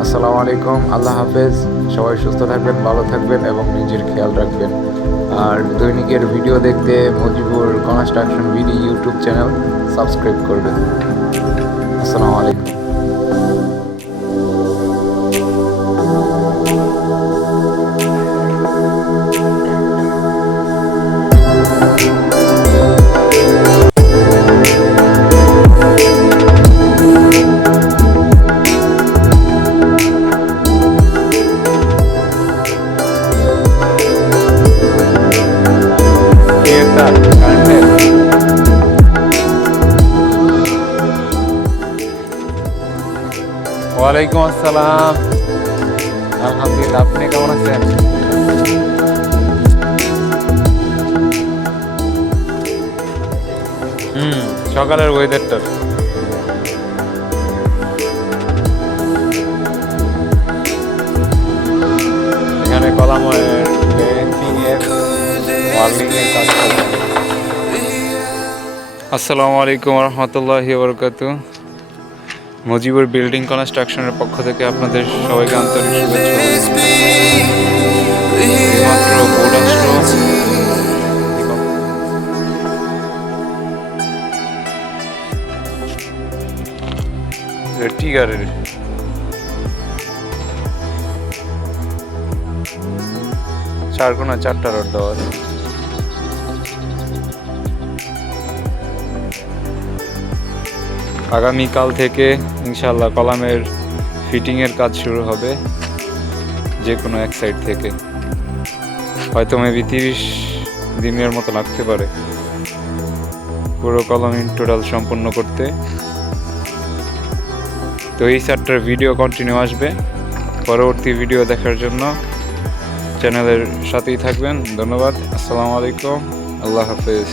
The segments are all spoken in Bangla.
আসসালামু আলাইকুম, আল্লাহ হাফেজ। সবাই সুস্থ থাকবেন, ভালো থাকবেন এবং নিজের খেয়াল রাখবেন। আর দৈনিকের ভিডিও দেখতে মজিবুর কনস্ট্রাকশন ভিডি ইউটিউব চ্যানেল সাবস্ক্রাইব করবেন। আসসালামু আলাইকুম। ওয়ালাইকুম আসসালাম। আলহামদুলিল্লাহ, আপনি কেমন আছেন? সকালের ওয়েদারটা এখানে কলাময়ের পেন্টিং এর ওয়ার্লিং এর কাজ চলছে। আসসালামু আলাইকুম রহমতুল্লাহি ওয়া বারাকাতুহু। মজিবুর বিল্ডিং কনস্ট্রাকশনের পক্ষ থেকে আপনাদের সবাইকে আন্তরিক শুভেচ্ছা। মাত্র বোর্ড আসলো, টিগারের চারকোনা 4টা রড দেওয়া আছে। আগামীকাল থেকে ইনশাল্লাহ কলামের ফিটিংয়ের কাজ শুরু হবে, যে কোনো এক সাইড থেকে। হয়তো মেবি 30 দিনের মতো লাগতে পারে পুরো কলাম ইন টোটাল সম্পূর্ণ করতে। তো এই চারটার ভিডিও কন্টিনিউ আসবে। পরবর্তী ভিডিও দেখার জন্য চ্যানেলের সাথেই থাকবেন। ধন্যবাদ। আসসালামু আলাইকুম, আল্লাহ হাফেজ।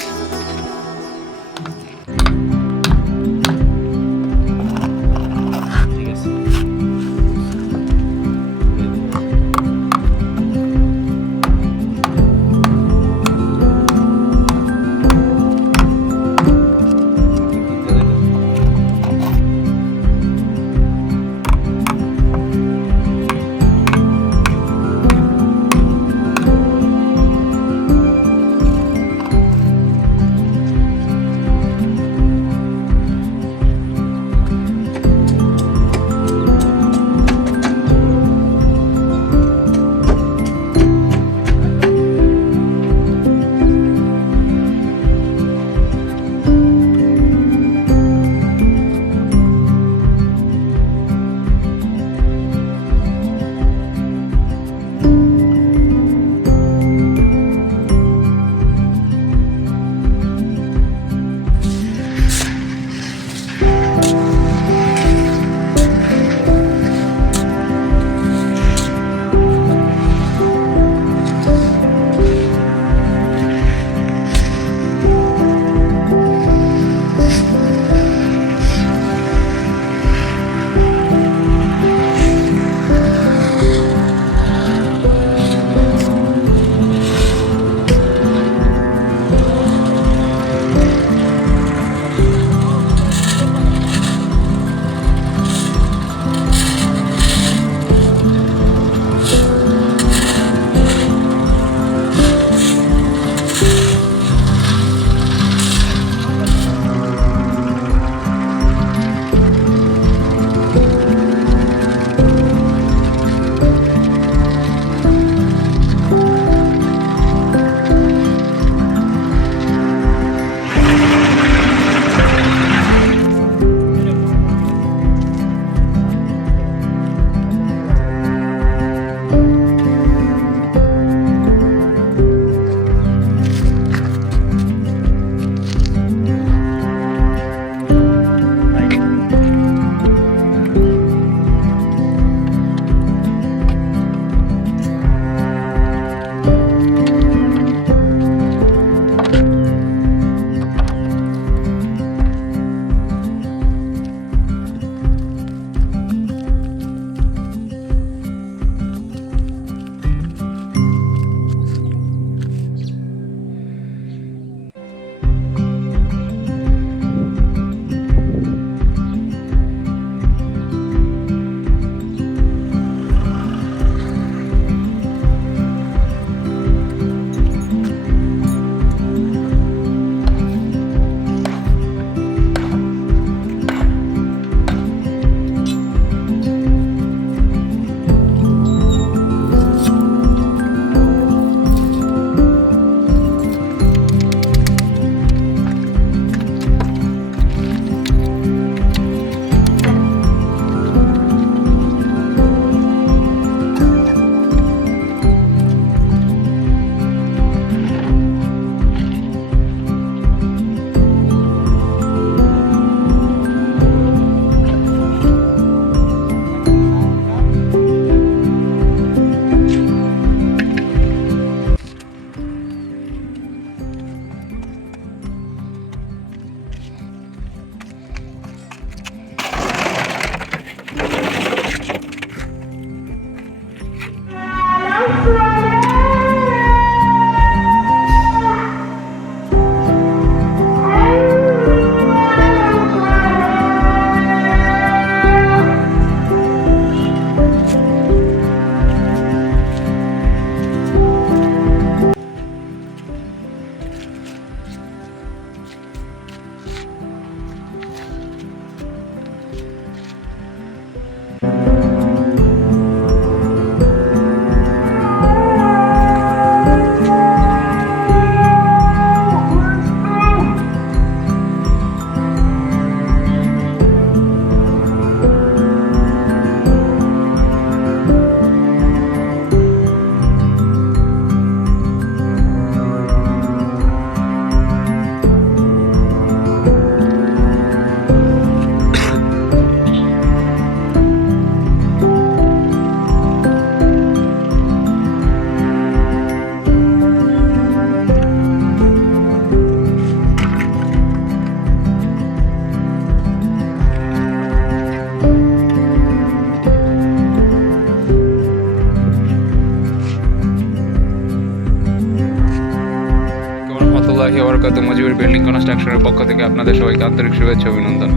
ওয়া বারাকাতুহু। মজিবুর বিল্ডিং কনস্ট্রাকশনের পক্ষ থেকে আপনাদের সবাইকে আন্তরিক শুভেচ্ছা অভিনন্দন।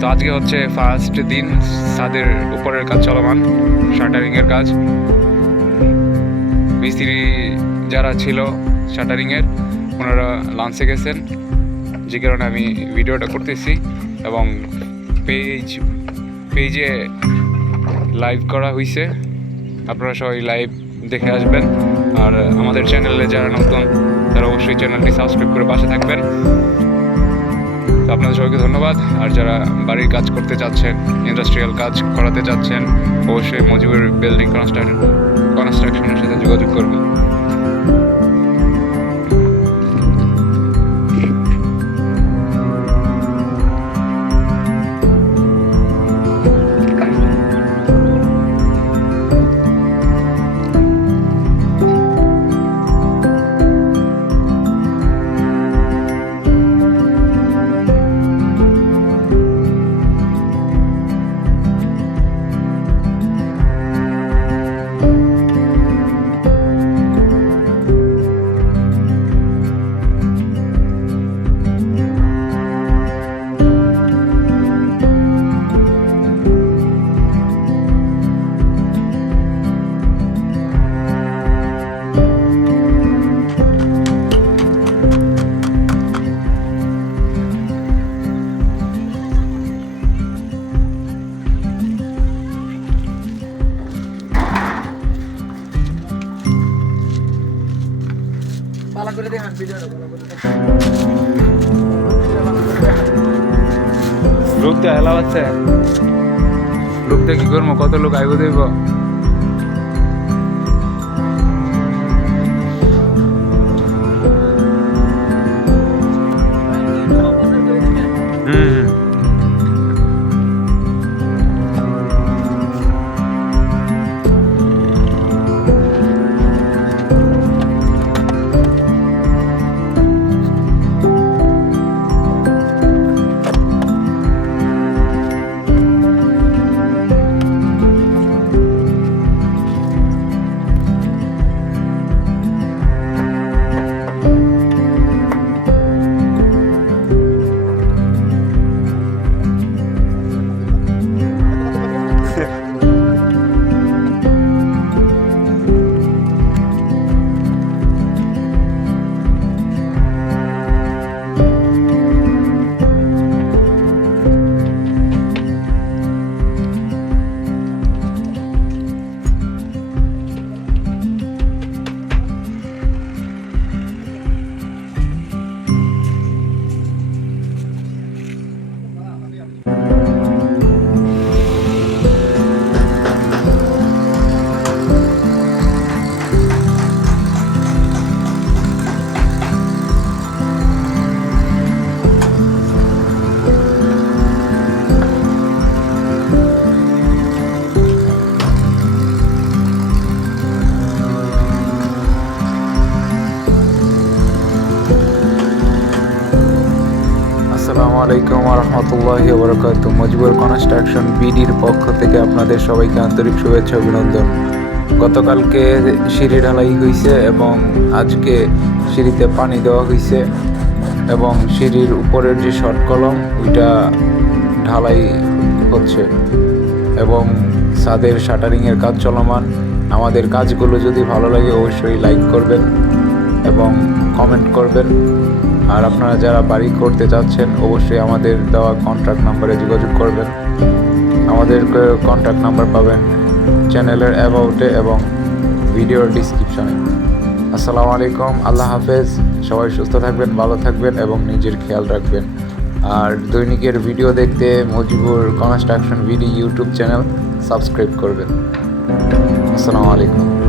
তো আজকে হচ্ছে ফার্স্ট দিন, ছাদের উপরের কাজ চলমান, শাটারিংয়ের কাজ। মিস্ত্রি যারা ছিল শাটারিংয়ের ওনারা লাঞ্চে গেছেন, যে কারণে আমি ভিডিওটা করতেছি এবং পেজে লাইভ করা হয়েছে। আপনারা সবাই লাইভ দেখে আসবেন। আর আমাদের চ্যানেলে যারা নতুন তারা অবশ্যই চ্যানেলটি সাবস্ক্রাইব করে পাশে থাকবেন। তো আপনাদের সবাইকে ধন্যবাদ। আর যারা বাড়ির কাজ করতে চাচ্ছেন, ইন্ডাস্ট্রিয়াল কাজ করাতে চাচ্ছেন, অবশ্যই মজিবুর বিল্ডিং কনস্ট্রাকশনের সাথে যোগাযোগ করবেন। লোক তো এলাও আছে, লোক দিয়ে কি করবো, কত লোক আইব দেব। আসসালামু আলাইকুম ওয়া রাহমাতুল্লাহি ওয়া বারাকাতুহু। মজিবুর কনস্ট্রাকশন বিডির পক্ষ থেকে আপনাদের সবাইকে আন্তরিক শুভেচ্ছা অভিনন্দন। গতকালকে সিঁড়ি ঢালাই হয়েছে এবং আজকে সিঁড়িতে পানি দেওয়া হয়েছে এবং সিঁড়ির উপরের যে শর্ট কলম ওইটা ঢালাই হচ্ছে এবং ছাদের শাটারিংয়ের কাজ চলমান। আমাদের কাজগুলো যদি ভালো লাগে অবশ্যই লাইক করবেন এবং কমেন্ট করবেন। আর আপনারা যারা বাড়ি করতে চাচ্ছেন অবশ্যই আমাদের দেওয়া কন্ট্যাক্ট নাম্বারে যোগাযোগ করবেন। আমাদের কন্ট্যাক্ট নাম্বার পাবেন চ্যানেলের অ্যাবাউটে এবং ভিডিওর ডিসক্রিপশনে। আসসালামু আলাইকুম, আল্লাহ হাফেজ। সবাই সুস্থ থাকবেন, ভালো থাকবেন এবং নিজের খেয়াল রাখবেন। আর দৈনিকের ভিডিও দেখতে মজিবুর কনস্ট্রাকশন ভিডি ইউটিউব চ্যানেল সাবস্ক্রাইব করবেন। আসসালামু আলাইকুম।